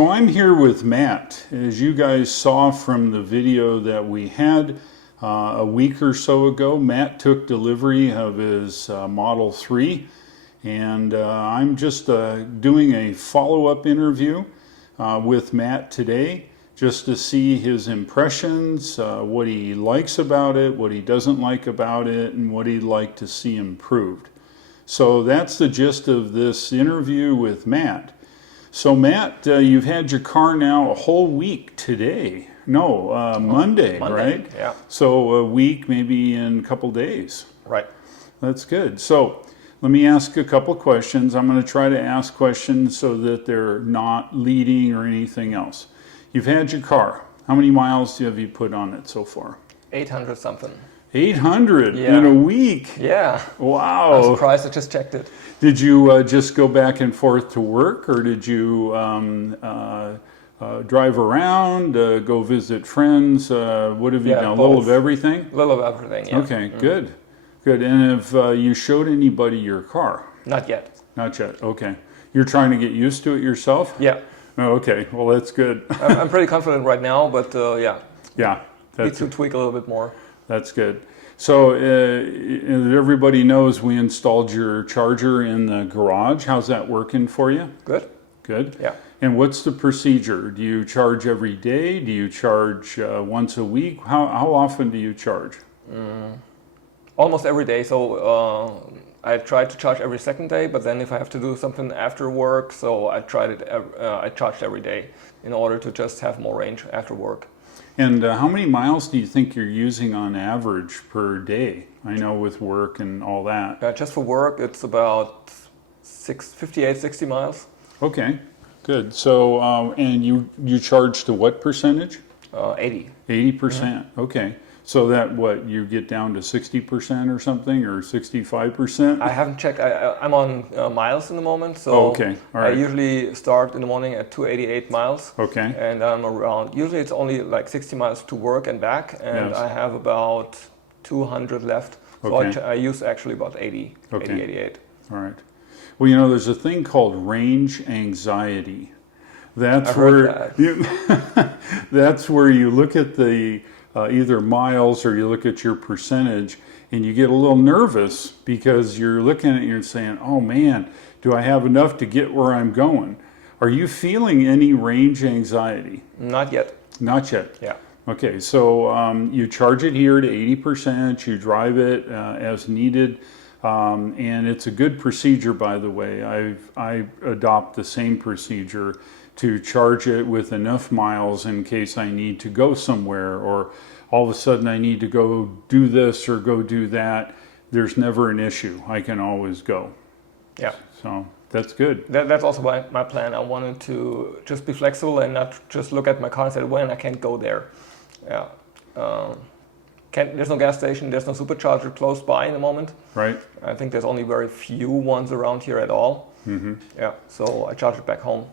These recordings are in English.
So I'm here with Matt. As you guys saw from the video that we had a week or so ago, Matt took delivery of his Model 3, and I'm just doing a follow-up interview with Matt today just to see his impressions, what he likes about it, what he doesn't like about it, and what he'd like to see improved. So that's the gist of this interview with Matt. So Matt, you've had your car now a whole week today. No, Monday, right? Yeah. So a week, maybe in a couple days. Right. That's good. So let me ask a couple questions. I'm going to try to ask questions so that they're not leading or anything else. You've had your car. How many miles have you put on it so far? 800 something. 800 in a week? Yeah. Wow. I'm surprised, I just checked it. Did you just go back and forth to work, or did you drive around, go visit friends? What have you done? A little of everything? A little of everything, yeah. Okay, good. Good. And have you showed anybody your car? Not yet. Not yet, okay. You're trying to get used to it yourself? Yeah. Oh, okay, well that's good. I'm pretty confident right now, but yeah. Yeah. Need to tweak a little bit more. That's good. So everybody knows we installed your charger in the garage. How's that working for you? Good. Good? Yeah. And what's the procedure? Do you charge every day? Do you charge once a week? How often do you charge? Almost every day. So I try to charge every second day, but then if I have to do something after work, so I charged every day in order to just have more range after work. And how many miles do you think you're using on average per day? I know with work and all that. Just for work, it's about 58, 60 miles. Okay, good. So, and you charge to what percentage? 80. 80%, okay. So that, what, you get down to 60% or something, or 65%? I haven't checked. I'm on miles in the moment, so okay. All right. I usually start in the morning at 288 miles. Okay. And I'm around, usually it's only like 60 miles to work and back, and I have about 200 left. So I use actually about 80, 88. All right. Well, you know, there's a thing called range anxiety. That's where that's where you look at the either miles or you look at your percentage and you get a little nervous because you're looking at it and saying, oh man, do I have enough to get where I'm going? Are you feeling any range anxiety? Not yet. Not yet? Yeah. Okay, so you charge it here to 80%, you drive it as needed, and it's a good procedure, by the way. I adopt the same procedure to charge it with enough miles in case I need to go somewhere, or all of a sudden I need to go do this or go do that. There's never an issue. I can always go. Yeah. So that's good. That's also my plan. I wanted to just be flexible and not just look at my car and say, when I can't go there. Yeah. There's no gas station, there's no supercharger close by in the moment. Right. I think there's only very few ones around here at all. Mm-hmm. Yeah. So I charge it back home.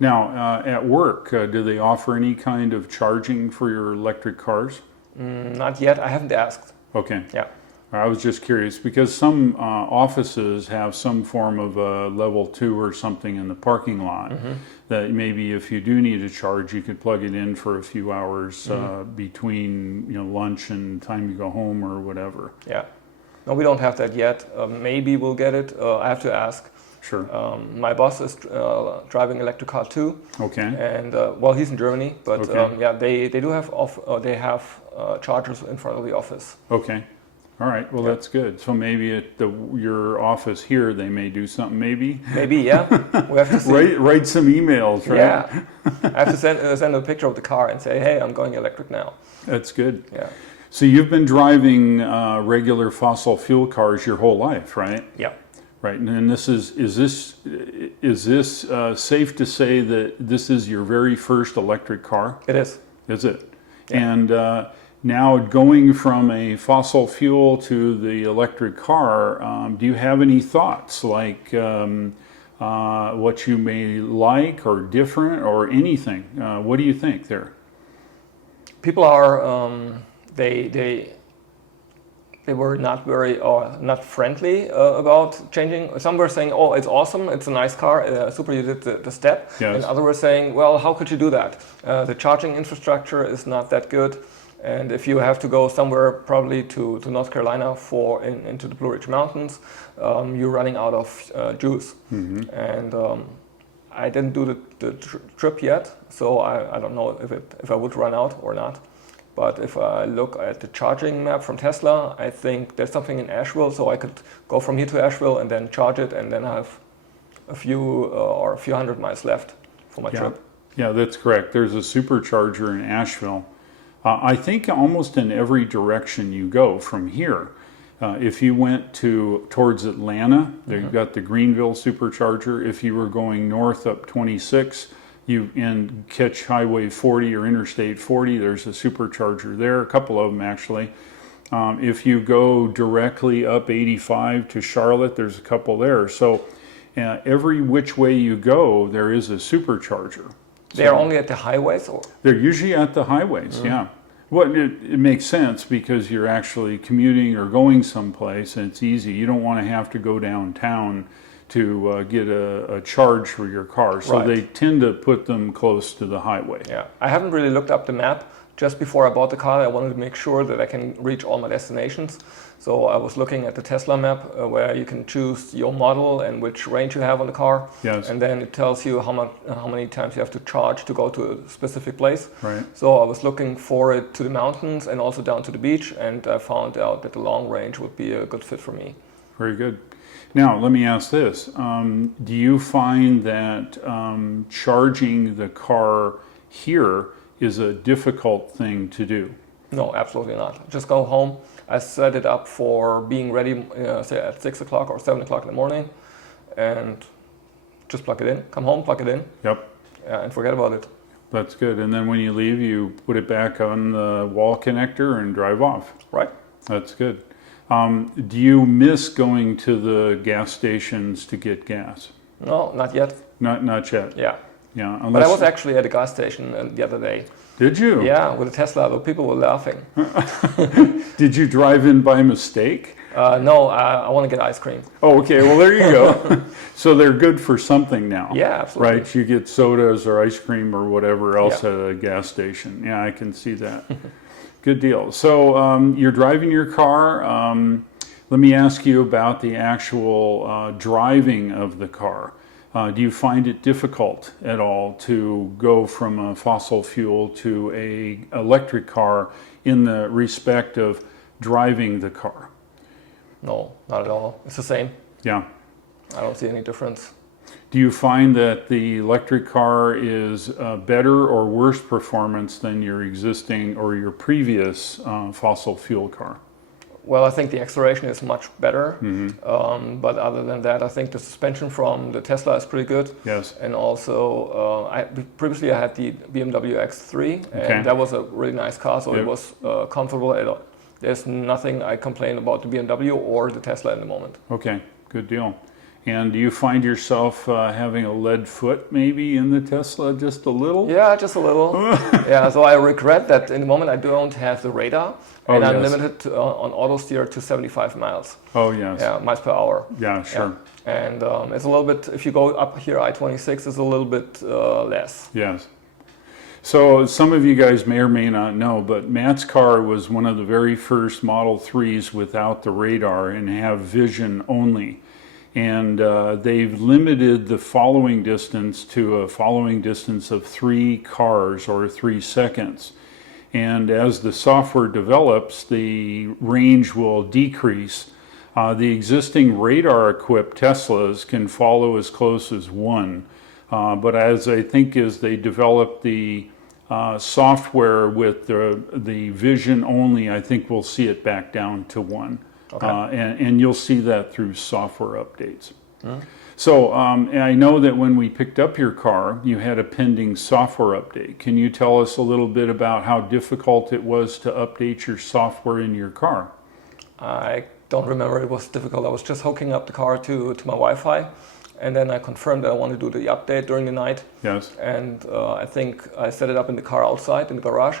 Now, at work, do they offer any kind of charging for your electric cars? Not yet. I haven't asked. Okay. Yeah. I was just curious because some offices have some form of a level 2 or something in the parking lot that maybe if you do need a charge, you could plug it in for a few hours between lunch and time you go home or whatever. Yeah. No, we don't have that yet. Maybe we'll get it. I have to ask. Sure. My boss is driving electric car too. Okay. And well, he's in Germany, but yeah, they do have chargers in front of the office. Okay. All right. Well, that's good. So maybe at your office here, they may do something. Maybe. Maybe, yeah. We have to see. Write some emails, right? Yeah. I have to send a picture of the car and say, hey, I'm going electric now. That's good. Yeah. So you've been driving regular fossil fuel cars your whole life, right? Yeah. Right, and this is this safe to say that this is your very first electric car? It is. Is it? Yeah. And now going from a fossil fuel to the electric car, do you have any thoughts like what you may like or different or anything? What do you think there? People are they they were not very not friendly about changing. Some were saying, "Oh, it's awesome, it's a nice car, super, you did the step," Yes. and others were saying, "Well, how could you do that? The charging infrastructure is not that good, and if you have to go somewhere, probably to North Carolina into the Blue Ridge Mountains, you're running out of juice." And I didn't do the trip yet, so I don't know if I would run out or not. But if I look at the charging map from Tesla, I think there's something in Asheville, so I could go from here to Asheville and then charge it, and then have a few hundred miles left for my trip. Yeah, that's correct. There's a supercharger in Asheville. I think almost in every direction you go from here. If you went towards Atlanta, you've got the Greenville supercharger. If you were going north up 26, and catch Highway 40 or Interstate 40, there's a supercharger there, a couple of them actually. If you go directly up 85 to Charlotte, there's a couple there. So every which way you go, there is a supercharger. They're only at the highways? Or? They're usually at the highways, yeah. Well, it makes sense because you're actually commuting or going someplace and it's easy. You don't want to have to go downtown to get a charge for your car. So Right. they tend to put them close to the highway. Yeah, I haven't really looked up the map. Just before I bought the car, I wanted to make sure that I can reach all my destinations. So I was looking at the Tesla map where you can choose your model and which range you have on the car. Yes. And then it tells you how many times you have to charge to go to a specific place. Right. So I was looking for it to the mountains and also down to the beach, and I found out that the long range would be a good fit for me. Very good. Now, let me ask this. Do you find that charging the car here is a difficult thing to do? No, absolutely not. Just go home. I set it up for being ready, say at 6 o'clock or 7 o'clock in the morning, and just plug it in. Come home, plug it in, Yep. and forget about it. That's good. And then when you leave, you put it back on the wall connector and drive off. Right? That's good. Do you miss going to the gas stations to get gas? No, not yet. Not yet. Yeah. Yeah. But I Unless, was actually at a gas station the other day. did you? Yeah, with a Tesla, but people were laughing. Did you drive in by mistake? No, I want to get ice cream. Oh, okay. Well, there you go. So they're good for something now. Yeah, absolutely. Right. You get sodas or ice cream or whatever else Yeah. at a gas station. Yeah, I can see that. Good deal. So you're driving your car. Let me ask you about the actual driving of the car. Do you find it difficult at all to go from a fossil fuel to a electric car in the respect of driving the car? No, not at all. It's the same. Yeah. I don't see any difference. Do you find that the electric car is better or worse performance than your existing or your previous fossil fuel car? Well, I think the acceleration is much better, but other than that, I think the suspension from the Tesla is pretty good. Yes. And also, previously I had the BMW X3, and Okay. that was a really nice car, so Yep. it was comfortable. There's nothing I complain about the BMW or the Tesla in the moment. Okay, good deal. And do you find yourself having a lead foot maybe in the Tesla just a little? Yeah, just a little. Yeah, so I regret that in the moment I don't have the radar, and I'm yes. limited on auto steer to 75 miles. Oh, yes. Yeah, miles per hour. Yeah, sure. Yeah. And it's a little bit, if you go up here I-26, it's a little bit less. Yes. So some of you guys may or may not know, but Matt's car was one of the very first Model 3s without the radar and have vision only. And they've limited the following distance to a following distance of 3 cars or 3 seconds. And as the software develops, the range will decrease. The existing radar-equipped Teslas can follow as close as 1. But as I think as they develop the software with the vision only, I think we'll see it back down to 1. Okay. And you'll see that through software updates. So I know that when we picked up your car, you had a pending software update. Can you tell us a little bit about how difficult it was to update your software in your car? I don't remember it was difficult. I was just hooking up the car to my Wi-Fi, and then I confirmed that I want to do the update during the night. Yes. And I think I set it up in the car outside in the garage,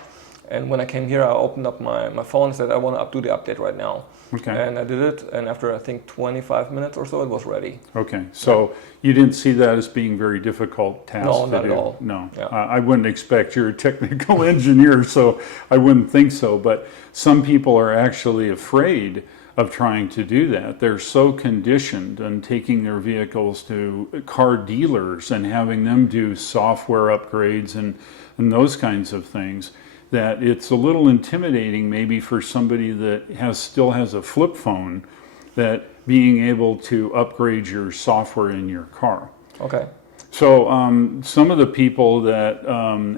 And when I came here, I opened up my phone and said, I want to do the update right now. Okay. And I did it, and after I think 25 minutes or so, it was ready. Okay, so you didn't see that as being very difficult task No, to not do? at all. No, Yeah. I wouldn't expect, you're a technical engineer, so I wouldn't think so. But some people are actually afraid of trying to do that. They're so conditioned on taking their vehicles to car dealers and having them do software upgrades and those kinds of things, that it's a little intimidating maybe for somebody that still has a flip phone, that being able to upgrade your software in your car. Okay. So some of the people that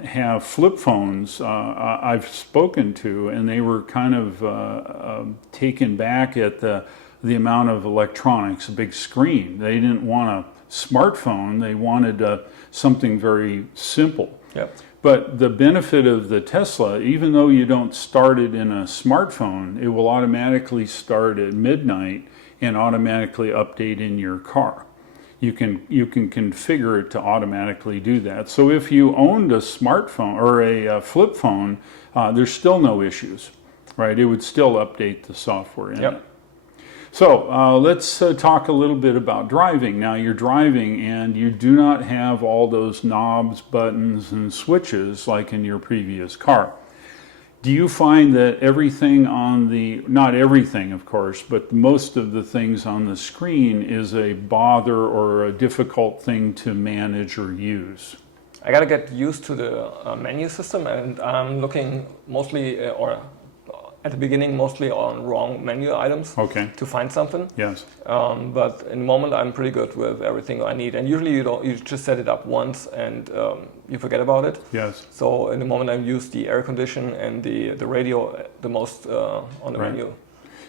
have flip phones I've spoken to, and they were kind of taken back at the amount of electronics, a big screen. They didn't want a smartphone, they wanted something very simple. Yep. But the benefit of the Tesla, even though you don't start it in a smartphone, it will automatically start at midnight and automatically update in your car. You can configure it to automatically do that. So if you owned a smartphone or a flip phone, there's still no issues, right? It would still update the software in it. So let's talk a little bit about driving. Now you're driving and you do not have all those knobs, buttons, and switches like in your previous car. Do you find that everything on not everything of course, but most of the things on the screen is a bother or a difficult thing to manage or use? I gotta get used to the menu system, and I'm looking mostly, or at the beginning, mostly on wrong menu items to find something. Yes. But in the moment, I'm pretty good with everything I need. And usually you just set it up once and you forget about it. Yes. So in the moment, I use the air condition and the radio the most on the menu.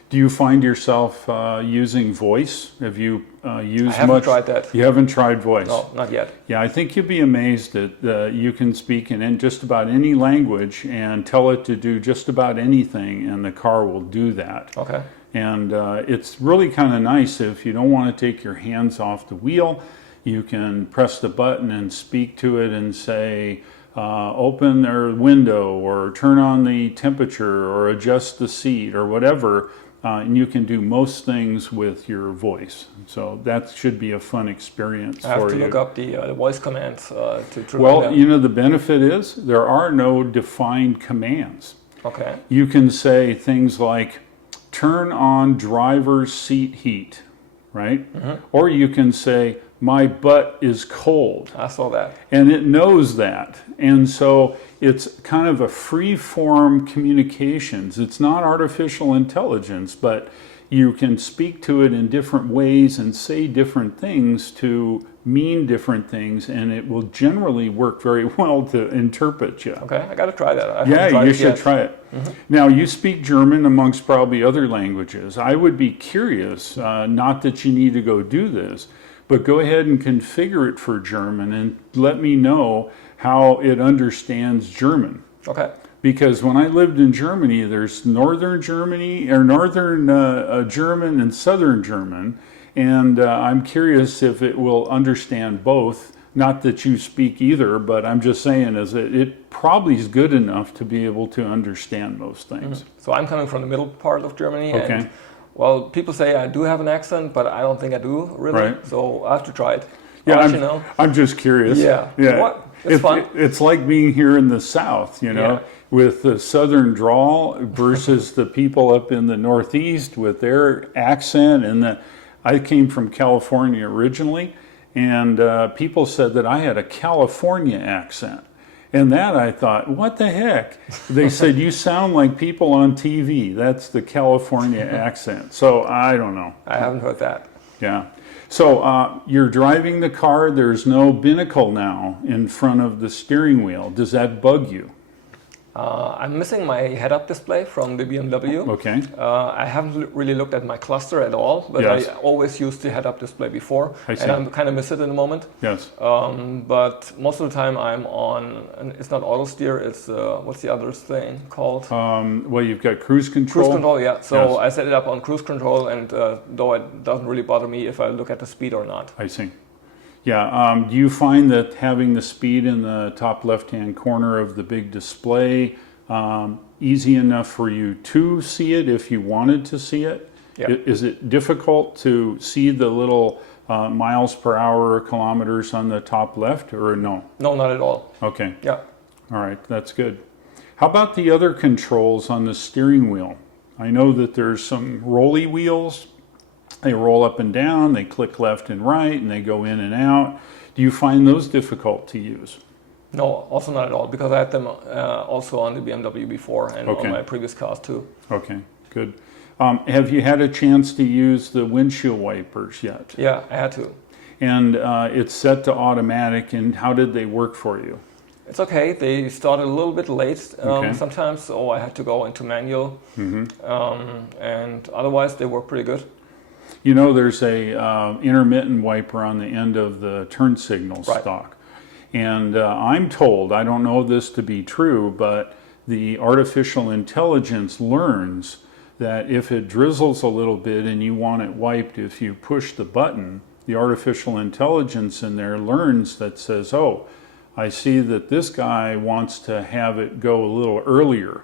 Do you find yourself using voice? Have you used much? I haven't tried that. You haven't tried voice? No, not yet. Yeah, I think you'd be amazed that you can speak in just about any language and tell it to do just about anything, and the car will do that. Okay. And it's really kind of nice if you don't want to take your hands off the wheel. You can press the button and speak to it and say, open their window or turn on the temperature or adjust the seat or whatever. And you can do most things with your voice. So that should be a fun experience for you. I have to look up the voice commands to Well, you know, the benefit is there are no defined commands. Okay. You can say things like, turn on driver's seat heat, right? Mm-hmm. Or you can say, my butt is cold. I saw that. And it knows that. And so it's kind of a free-form communications. It's not artificial intelligence, but you can speak to it in different ways and say different things to mean different things, and it will generally work very well to interpret you. Okay, I got to try that. Yeah, you should try it. Mm-hmm. Now, you speak German amongst probably other languages. I would be curious, not that you need to go do this, but go ahead and configure it for German and let me know how it understands German. Okay. Because when I lived in Germany, there's Northern Germany, or Northern German and Southern German, and I'm curious if it will understand both. Not that you speak either, but I'm just saying is that it probably is good enough to be able to understand most things. Mm-hmm. So I'm coming from the middle part of Germany. Okay. And, well, people say I do have an accent, but I don't think I do, really. Right. So I have to try it. Yeah, I'm just curious. Yeah. Yeah. What? It's fun. It's like being here in the South, you know, with the Southern drawl versus the people up in the Northeast with their accent. And I came from California originally, and people said that I had a California accent. And that I thought, what the heck? They said, you sound like people on TV. That's the California accent. So I don't know. I haven't heard that. Yeah. So you're driving the car. There's no binnacle now in front of the steering wheel. Does that bug you? I'm missing my head-up display from the BMW. Okay. I haven't really looked at my cluster at all, but Yes. I always used the head-up display before, I see. and I kind of miss it in the moment. Yes. But most of the time I'm on, and it's not auto steer, it's, what's the other thing called? Well, you've got cruise control. Cruise control, yeah. So Yes. I set it up on cruise control, and though it doesn't really bother me if I look at the speed or not. I see. Yeah. Do you find that having the speed in the top left-hand corner of the big display easy enough for you to see it if you wanted to see it? Yeah. Is it difficult to see the little miles per hour or kilometers on the top left, or no? No, not at all. Okay. Yeah. All right, that's good. How about the other controls on the steering wheel? I know that there's some rolly wheels. They roll up and down, they click left and right, and they go in and out. Do you find those difficult to use? No, also not at all, because I had them also on the BMW before and Okay. on my previous cars too. Okay, good. Have you had a chance to use the windshield wipers yet? Yeah, I had to. And it's set to automatic, and how did they work for you? It's okay. They started a little bit late Okay. sometimes, so I had to go into manual. And otherwise, they work pretty good. You know, there's a intermittent wiper on the end of the turn signal Right. stalk. And I'm told, I don't know this to be true, but the artificial intelligence learns that if it drizzles a little bit and you want it wiped, if you push the button, the artificial intelligence in there learns that says, oh, I see that this guy wants to have it go a little earlier.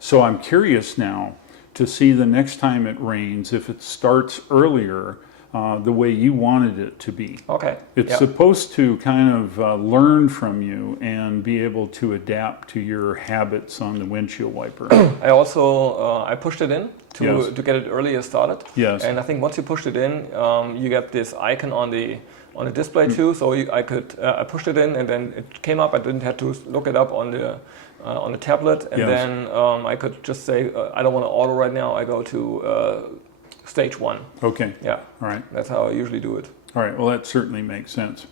So I'm curious now to see the next time it rains, if it starts earlier, the way you wanted it to be. Okay. It's Yeah. supposed to kind of learn from you and be able to adapt to your habits on the windshield wiper. I also I pushed it in Yes. to get it earlier started. Yes. And I think once you pushed it in, you get this icon on the display too. So I pushed it in, and then it came up. I didn't have to look it up on the tablet, and Yes. then I could just say I don't want to auto right now. I go to stage 1. Okay. Yeah. All right. That's how I usually do it. All right. Well, that certainly makes sense.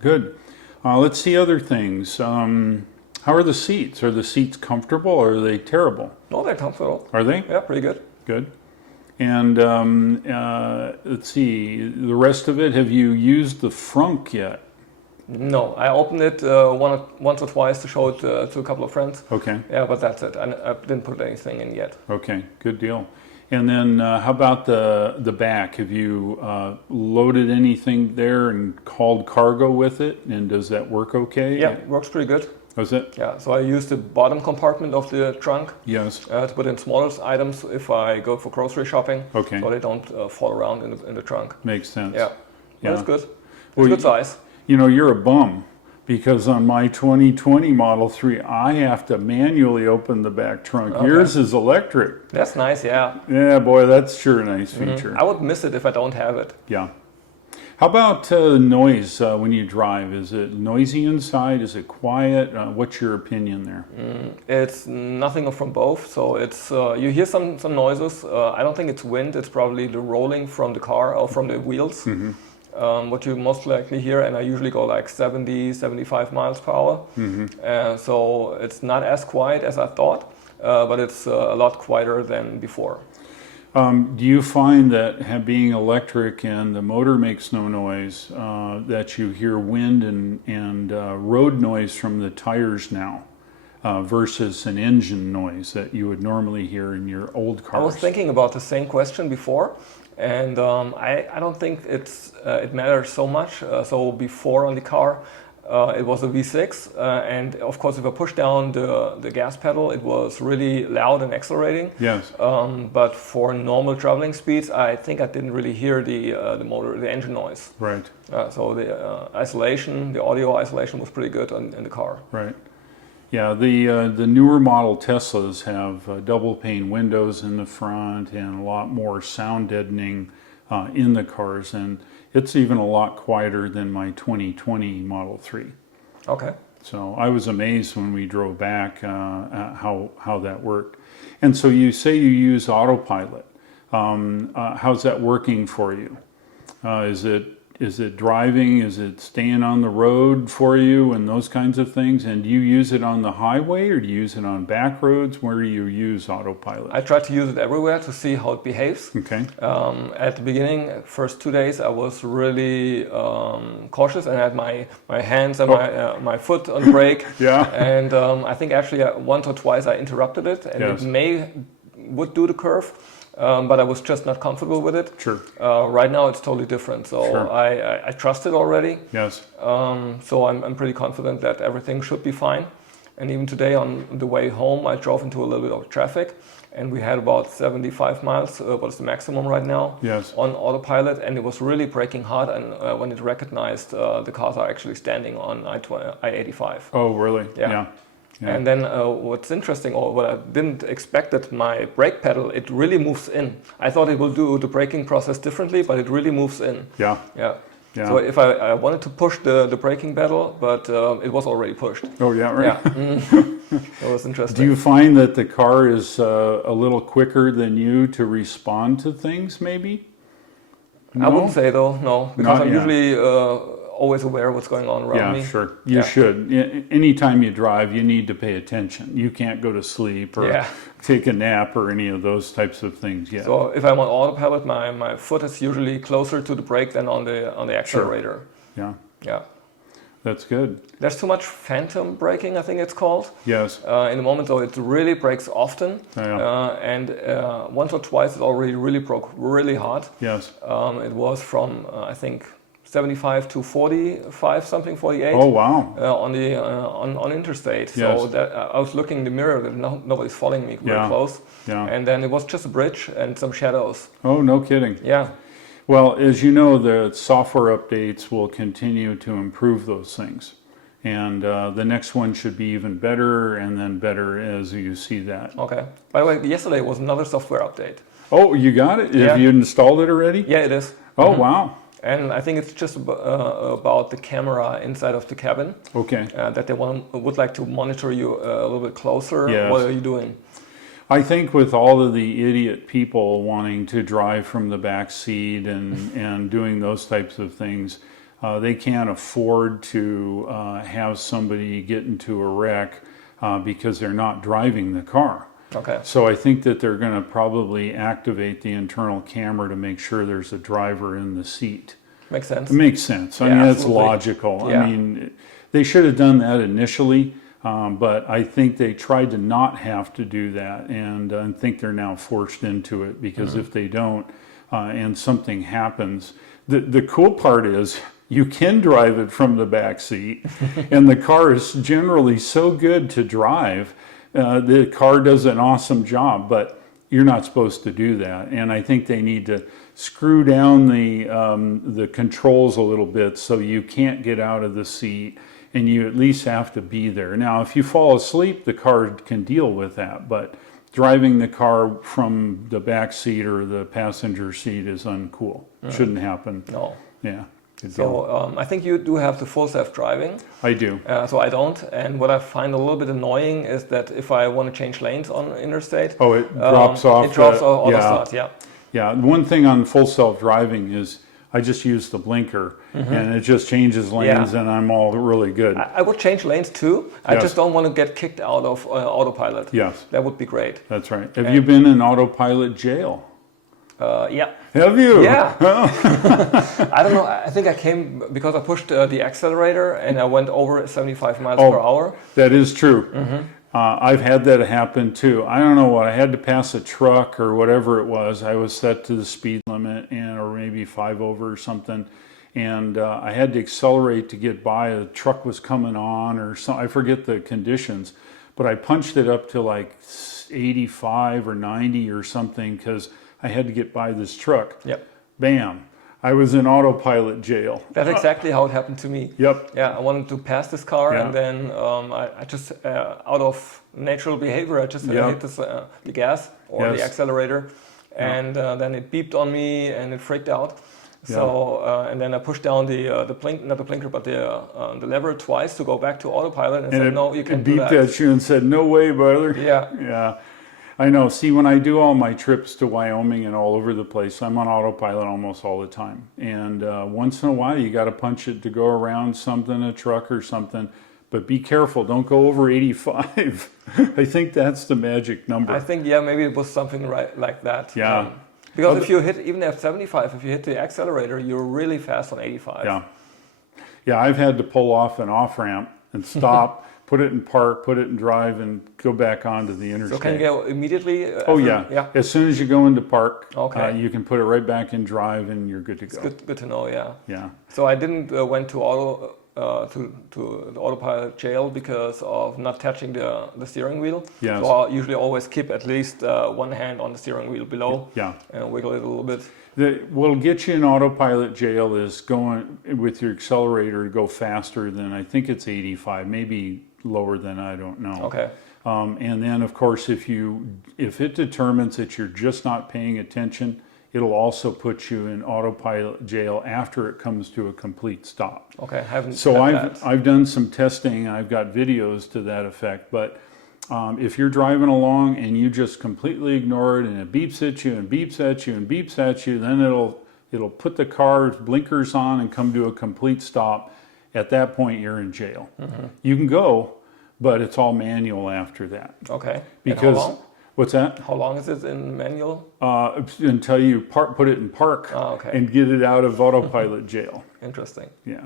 Good. Let's see other things. How are the seats? Are the seats comfortable or are they terrible? No, they're comfortable. Are they? Yeah, pretty good. Good. And let's see, the rest of it, have you used the frunk yet? No, I opened it once or twice to show it to a couple of friends. Okay. Yeah, but that's it. I didn't put anything in yet. Okay, good deal. And then how about the back? Have you loaded anything there and called cargo with it? And does that work okay? Yeah, works pretty good. Was it? Yeah, so I use the bottom compartment of the trunk Yes. to put in smaller items if I go for grocery shopping. Okay. So they don't fall around in the trunk. Makes sense. Yeah, Yeah. that's good. It's Well, good size. You know, you're a bum because on my 2020 Model 3, I have to manually open the back trunk. Okay. Yours is electric. That's nice, yeah. Yeah, boy, that's sure a nice feature. I would miss it if I don't have it. Yeah. How about noise when you drive? Is it noisy inside? Is it quiet? What's your opinion there? It's nothing from both. So it's you hear some noises. I don't think it's wind. It's probably the rolling from the car or from the wheels. What you most likely hear, and I usually go like 70, 75 miles per hour. So it's not as quiet as I thought, but it's a lot quieter than before. Do you find that being electric and the motor makes no noise, that you hear wind and road noise from the tires now versus an engine noise that you would normally hear in your old cars? I was thinking about the same question before, and I don't think it matters so much. So before on the car, it was a V6, and of course if I push down the gas pedal, it was really loud and accelerating. Yes. But for normal traveling speeds, I think I didn't really hear the motor, the engine noise. Right. So the isolation, the audio isolation was pretty good in the car. Right. Yeah, the newer model Teslas have double pane windows in the front and a lot more sound deadening in the cars, and it's even a lot quieter than my 2020 Model 3. Okay. So I was amazed when we drove back how that worked. And so you say you use Autopilot. How's that working for you? Is it driving? Is it staying on the road for you and those kinds of things? And do you use it on the highway or do you use it on back roads? Where do you use Autopilot? I try to use it everywhere to see how it behaves. Okay. At the beginning, first 2 days, I was really cautious and I had my hands and my foot on the brake. Yeah. And I think actually once or twice I interrupted it, and Yes. it would do the curve. But I was just not comfortable with it. Sure. Right now it's totally different. So Sure. I trust it already. Yes. So I'm pretty confident that everything should be fine. And even today on the way home, I drove into a little bit of traffic, and we had about 75 miles, what is the maximum right now, Yes. on autopilot, and it was really braking hard, and when it recognized the cars are actually standing on I-85. Oh, really? Yeah. And then what's interesting, or what I didn't expect, that my brake pedal, it really moves in. I thought it will do the braking process differently, but it really moves in. Yeah. Yeah. Yeah. So if I wanted to push the braking pedal, but it was already pushed. Oh, yeah, right. Yeah. That was interesting. Do you find that the car is a little quicker than you to respond to things, maybe? No? I wouldn't say though, no, because Not I'm yet. usually always aware of what's going on around me. Yeah, sure. You should. Anytime you drive, you need to pay attention. You can't go to sleep or take a nap or any of those types of things yet. So if I'm on autopilot, my foot is usually closer to the brake than on the accelerator. Yeah, Yeah. that's good. There's too much phantom braking, I think it's called. Yes. In the moment, though, it really brakes often. And once or twice it already really broke really hard. Yes. It was from, I think, 75 to 45, something, 48. Oh, wow. On the on interstate. Yes. So that I was looking in the mirror that nobody's following me very close. Yeah. And then it was just a bridge and some shadows. Oh, no kidding. Yeah. Well, as you know, the software updates will continue to improve those things. And the next one should be even better and then better as you see that. Okay. By the way, yesterday was another software update. Oh, you got it? Yeah. Have you installed it already? Yeah, it is. Oh, wow. And I think it's just about the camera inside of the cabin. Okay. That they would like to monitor you a little bit closer. Yes. What are you doing? I think with all of the idiot people wanting to drive from the back seat and doing those types of things, they can't afford to have somebody get into a wreck because they're not driving the car. Okay. So I think that they're going to probably activate the internal camera to make sure there's a driver in the seat. Makes sense. It makes sense. I mean, that's logical. Yeah. I mean, they should have done that initially, but I think they tried to not have to do that, and I think they're now forced into it because if they don't and something happens, the cool part is you can drive it from the back seat, and the car is generally so good to drive. The car does an awesome job, but you're not supposed to do that. And I think they need to screw down the controls a little bit so you can't get out of the seat, and you at least have to be there. Now, if you fall asleep, the car can deal with that, but driving the car from the back seat or the passenger seat is uncool. Shouldn't happen. No. Yeah. So I think you do have the full self-driving. I do. So I don't. And what I find a little bit annoying is that if I want to change lanes on interstate, Oh, it drops off. It drops auto start. Yeah. Yeah. One thing on full self-driving is I just use the blinker and it just changes lanes and I'm all really good. I would change lanes too. I just don't want to get kicked out of autopilot. Yes. That would be great. That's right. Have you been in Autopilot Jail? Yeah. Have you? Yeah. I don't know. I think I came because I pushed the accelerator and I went over 75 miles per hour. That is true. I've had that happen too. I don't know what. I had to pass a truck or whatever it was. I was set to the speed limit or maybe 5 over or something. And I had to accelerate to get by. A truck was coming on or something. I forget the conditions. But I punched it up to like 85 or 90 or something because I had to get by this truck. Yep. Bam. I was in autopilot jail. That's exactly how it happened to me. Yep. Yeah, I wanted to pass this car and then I just, out of natural behavior, I just hit this, the gas or the accelerator. And then it beeped on me and it freaked out. So, and then I pushed down the blink, not the blinker, but the lever twice to go back to autopilot and said, no, you can't do that. It beeped at you and said, no way, brother. Yeah. Yeah. I know. See, when I do all my trips to Wyoming and all over the place, I'm on autopilot almost all the time. And once in a while, you got to punch it to go around something, a truck or something. But be careful. Don't go over 85. I think that's the magic number. I think, maybe it was something like that. Yeah. Because if you hit, even at 75, if you hit the accelerator, you're really fast on 85. Yeah. Yeah, I've had to pull off an off-ramp and stop. Put it in park, put it in drive, and go back onto the interstate. So can you go immediately? Oh yeah. As soon as you go into park, you can put it right back in drive, and you're good to go. It's good to know. Yeah. Yeah. So I didn't went to to the Autopilot Jail because of not touching the steering wheel. Yes. So I usually always keep at least one hand on the steering wheel below. Yeah. And wiggle it a little bit. What'll get you in Autopilot Jail is going with your accelerator to go faster than, I think it's 85, maybe lower than, I don't know. Okay. And then, of course, if it determines that you're just not paying attention, it'll also put you in Autopilot Jail after it comes to a complete stop. Okay, I haven't. So I've done some testing. I've got videos to that effect. But if you're driving along and you just completely ignore it and it beeps at you and beeps at you and beeps at you, then it'll put the car's blinkers on and come to a complete stop. At that point, you're in jail. Mm-hmm. You can go, but it's all manual after that. Okay. Because and how long? What's that? How long is it in manual? Until you put it in park and get it out of Autopilot Jail. Interesting. Yeah,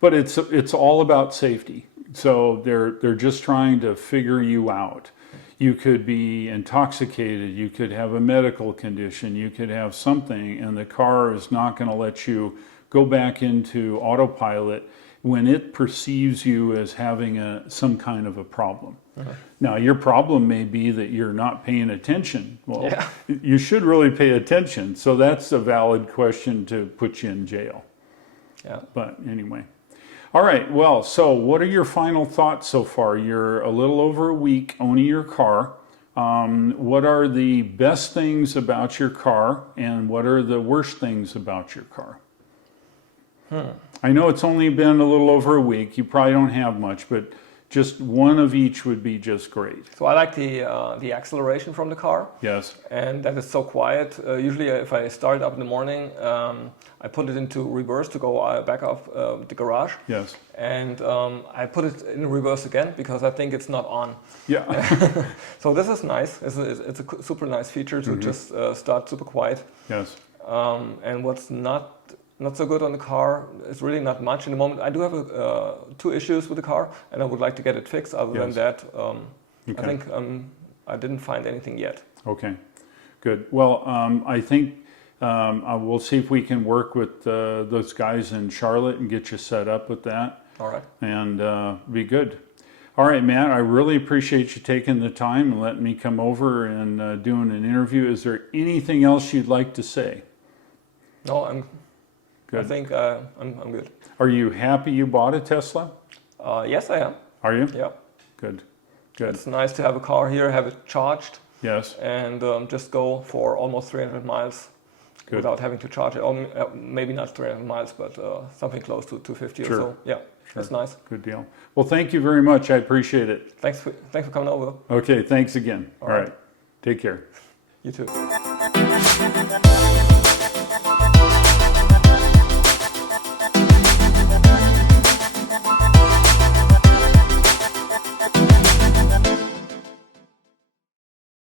but it's all about safety. So they're just trying to figure you out. You could be intoxicated, you could have a medical condition, you could have something, and the car is not going to let you go back into autopilot when it perceives you as having some kind of a problem. Uh-huh. Now, your problem may be that you're not paying attention. Well, you should really pay attention. So that's a valid question to put you in jail. Yeah. But anyway. All right, well, so what are your final thoughts so far? You're a little over a week owning your car. What are the best things about your car, and what are the worst things about your car? I know it's only been a little over a week. You probably don't have much, but just one of each would be just great. So I like the acceleration from the car. Yes. And that is so quiet. Usually if I start up in the morning, I put it into reverse to go back up the garage. Yes. And I put it in reverse again because I think it's not on. Yeah. So this is nice. It's a super nice feature to just start super quiet. Yes. And what's not so good on the car is really not much in the moment. I do have two issues with the car, and I would like to get it fixed. Other than that, I think I didn't find anything yet. Okay, good. Well, I think we'll see if we can work with those guys in Charlotte and get you set up with that. All right. And be good. All right, Matt, I really appreciate you taking the time and letting me come over and doing an interview. Is there anything else you'd like to say? No, I'm good. I think I'm good. Are you happy you bought a Tesla? Yes, I am. Are you? Yeah. Good. Good. It's nice to have a car here, have it charged. Yes. And just go for almost 300 miles without having to charge it. Or maybe not 300 miles, but something close to 250 or so. Yeah, that's nice. Good deal. Well, thank you very much. I appreciate it. Thanks for coming over. Okay, thanks again. All right. Take care. You too.